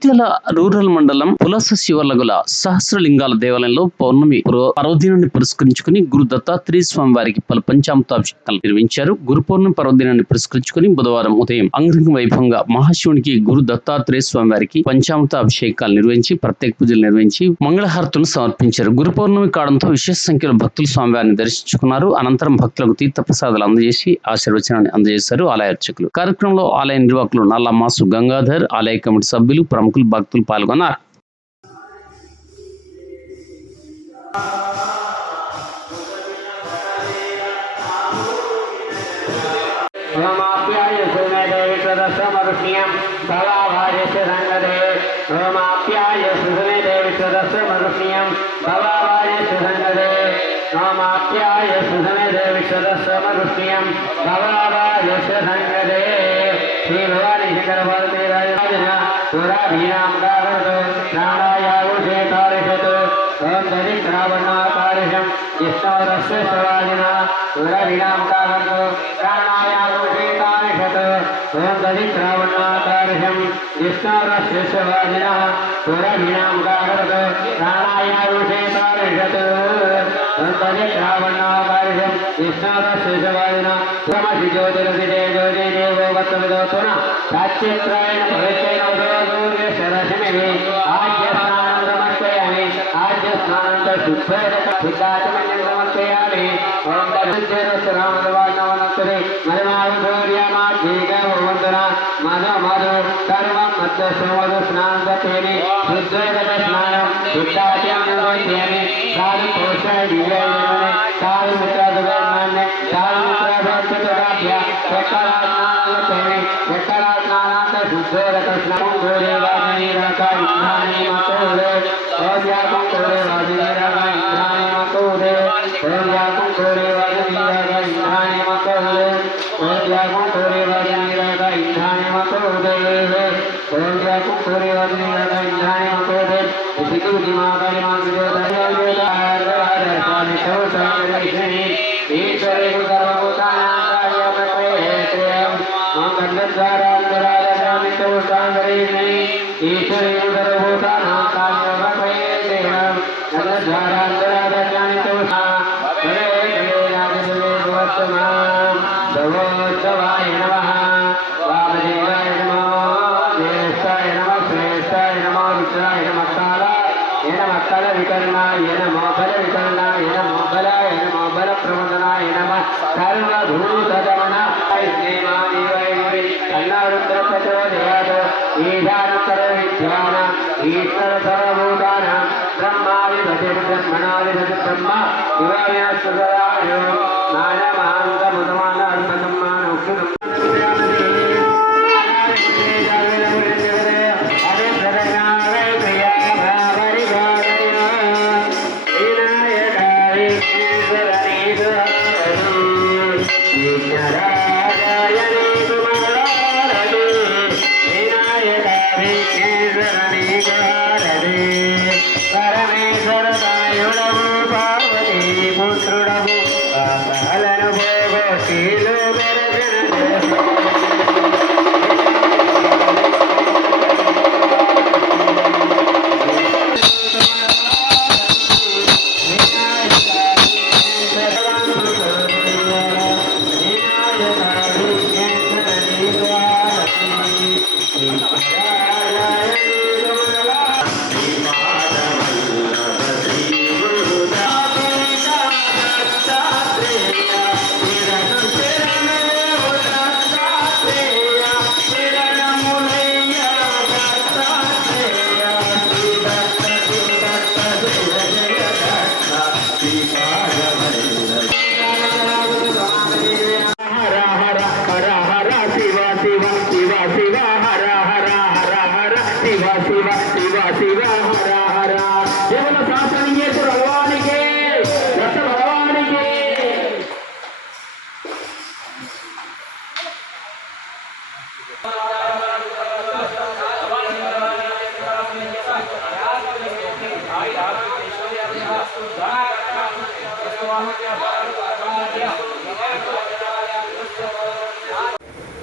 Jagtial rural మండలం పులస శివర్లగుల సహస్రలింగాల దేవాలయంలో పౌర్ణమి పర్వదినాన్ని పురస్కరించుకుని గురు దత్తాత్రేయ స్వామి వారికి పలు పంచామృతాభిషేకాలు నిర్వహించారు. గురు పౌర్ణమి పర్వదినాన్ని పురస్కరించుకుని బుధవారం ఉదయం అంగరంగ వైభవంగా మహాశివునికి గురు దత్తాత్రేయ స్వామి వారికి పంచామృత అభిషేకాలు నిర్వహించి ప్రత్యేక పూజలు నిర్వహించి మంగళహారతులు సమర్పించారు. గురు పౌర్ణమి కావడంతో విశేష సంఖ్యలో భక్తులు స్వామివారిని దర్శించుకున్నారు. అనంతరం భక్తులకు తీర్థ ప్రసాదాలు అందజేసి ఆశీర్వచనాన్ని అందజేశారు ఆలయ అర్చకులు. కార్యక్రమంలో ఆలయ నిర్వాహకులు నల్లమాసు గంగాధర్, ఆలయ కమిటీ సభ్యులు, ప్రముఖులు, భక్తులు పాల్గొన్నారు.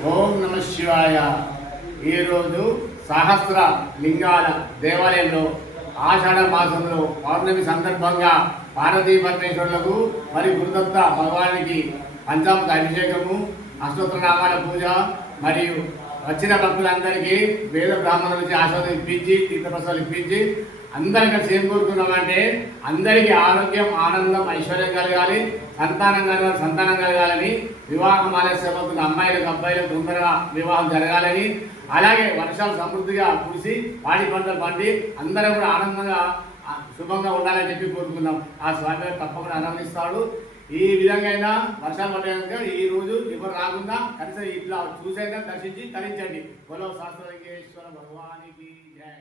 ఓం నమ శివాయ. ఈరోజు సహస్ర లింగాల దేవాలయంలో ఆషాఢ మాసంలో పౌర్ణమి సందర్భంగా పార్వతీ పరమేశ్వరులకు మరి గురుదత్త భగవానికి పంచామృత అభిషేకము, అష్టోత్తరనామాల పూజ మరియు వచ్చిన భక్తులందరికీ వేద బ్రాహ్మణుల నుంచి ఆశీర్వాదం ఇప్పించి తీర్థప్రసాదాలు ఇప్పించి అందరం కలిసి ఏం కోరుకున్నామంటే అందరికీ ఆరోగ్యం, ఆనందం, ఐశ్వర్యం కలగాలి, సంతానం కలగాలని, వివాహం ఆలస్యమవుతున్న అమ్మాయిలకు అబ్బాయిలకు తొందరగా వివాహం జరగాలని, అలాగే వర్షాలు సమృద్ధిగా కురిసి పాడి పంటలు పండి అందరం కూడా ఆనందంగా శుభంగా ఉండాలని చెప్పి కోరుకున్నాం. ఆ స్వామి తప్పకుండా అనుమతిస్తాడు. ఈ విధంగా అయినా వర్షాలు పడ్డాక ఈ రోజు ఎవరు రాకుండా కనీసం ఇట్లా చూసైనా దర్శించి తరించండి. బలో శాస్త్రలింగేశ్వర భగవానికి జై.